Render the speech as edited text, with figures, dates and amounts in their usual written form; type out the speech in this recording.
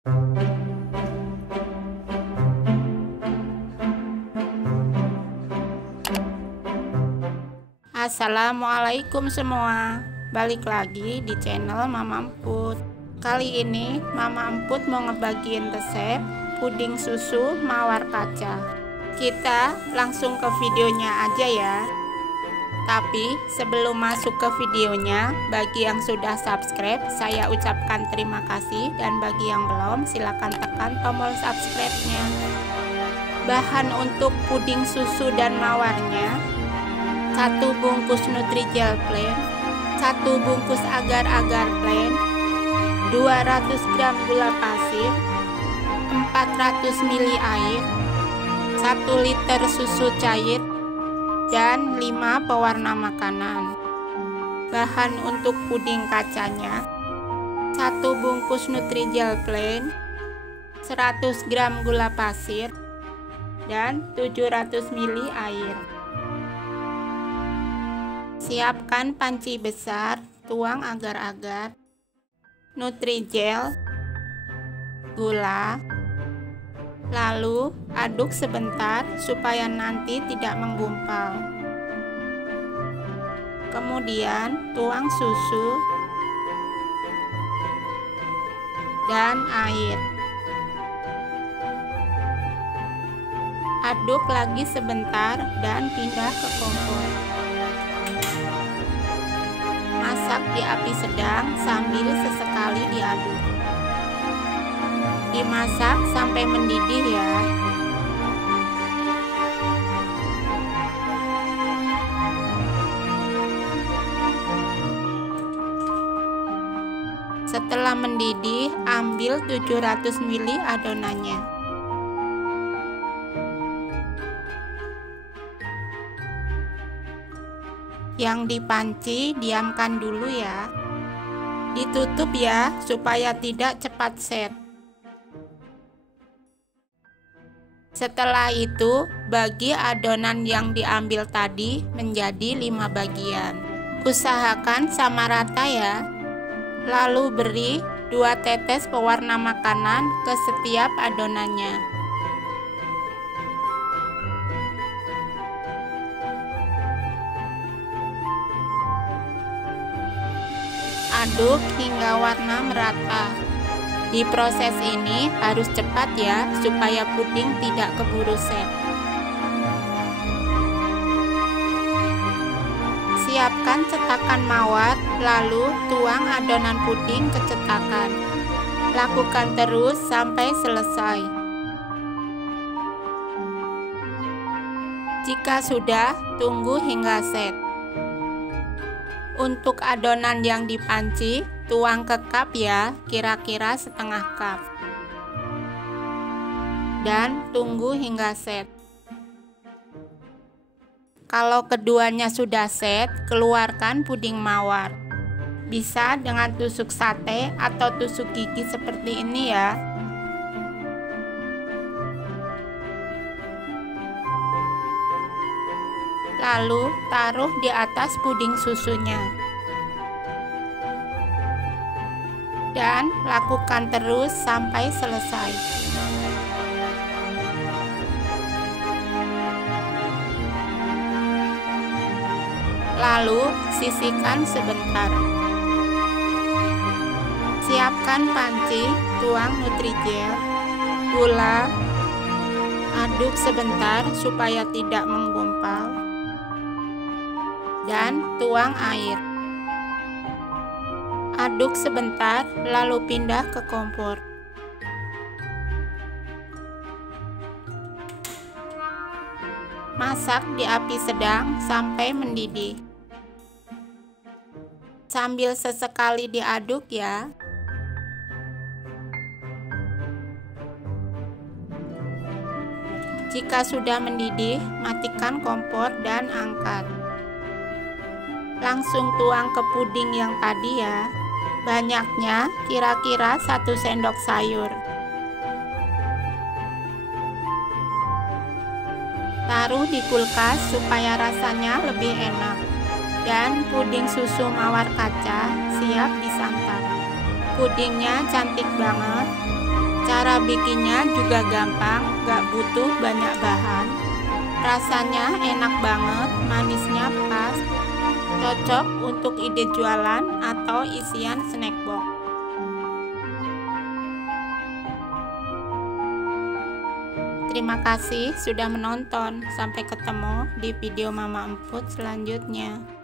Assalamualaikum semua, balik lagi di channel Mama Emput. Kali ini Mama Emput mau ngebagiin resep puding susu mawar kaca. Kita langsung ke videonya aja ya. Tapi sebelum masuk ke videonya, bagi yang sudah subscribe saya ucapkan terima kasih, dan bagi yang belum silahkan tekan tombol subscribe-nya. Bahan untuk puding susu dan mawarnya: 1 bungkus Nutrijel plain, 1 bungkus agar-agar plain, 200 gram gula pasir, 400 ml air, 1 liter susu cair, dan 5 pewarna makanan. Bahan untuk puding kacanya: 1 bungkus Nutrijel plain, 100 gram gula pasir, dan 700 ml air. Siapkan panci besar, tuang agar-agar, Nutrijel, gula, lalu aduk sebentar supaya nanti tidak menggumpal. Kemudian tuang susu dan air. Aduk lagi sebentar dan pindah ke kompor. Masak di api sedang sambil sesekali diaduk. Dimasak sampai mendidih ya. Setelah mendidih, ambil 700 ml adonannya. Yang dipanci diamkan dulu ya. Ditutup ya supaya tidak cepat set. Setelah itu, bagi adonan yang diambil tadi menjadi 5 bagian. Usahakan sama rata ya. Lalu beri 2 tetes pewarna makanan ke setiap adonannya. Aduk hingga warna merata. Di proses ini harus cepat ya, supaya puding tidak keburu set. Siapkan cetakan mawar, lalu tuang adonan puding ke cetakan. Lakukan terus sampai selesai. Jika sudah, tunggu hingga set. Untuk adonan yang dipanci, tuang ke cup ya, kira-kira setengah cup. Dan tunggu hingga set. Kalau keduanya sudah set, keluarkan puding mawar. Bisa dengan tusuk sate atau tusuk gigi seperti ini ya. Lalu taruh di atas puding susunya. Dan lakukan terus sampai selesai. Lalu sisihkan sebentar. Siapkan panci, tuang Nutrijel, gula, aduk sebentar supaya tidak menggumpal, dan tuang air. Aduk sebentar, lalu pindah ke kompor. Masak di api sedang sampai mendidih. Sambil sesekali diaduk ya. Jika sudah mendidih, matikan kompor dan angkat. Langsung tuang ke puding yang tadi ya. Banyaknya kira-kira 1 sendok sayur. Taruh di kulkas supaya rasanya lebih enak. Dan puding susu mawar kaca siap disantap. Pudingnya cantik banget. Cara bikinnya juga gampang, gak butuh banyak bahan. Rasanya enak banget, manisnya pas, cocok untuk ide jualan atau isian snack box. Terima kasih sudah menonton. Sampai ketemu di video Mama Emput selanjutnya.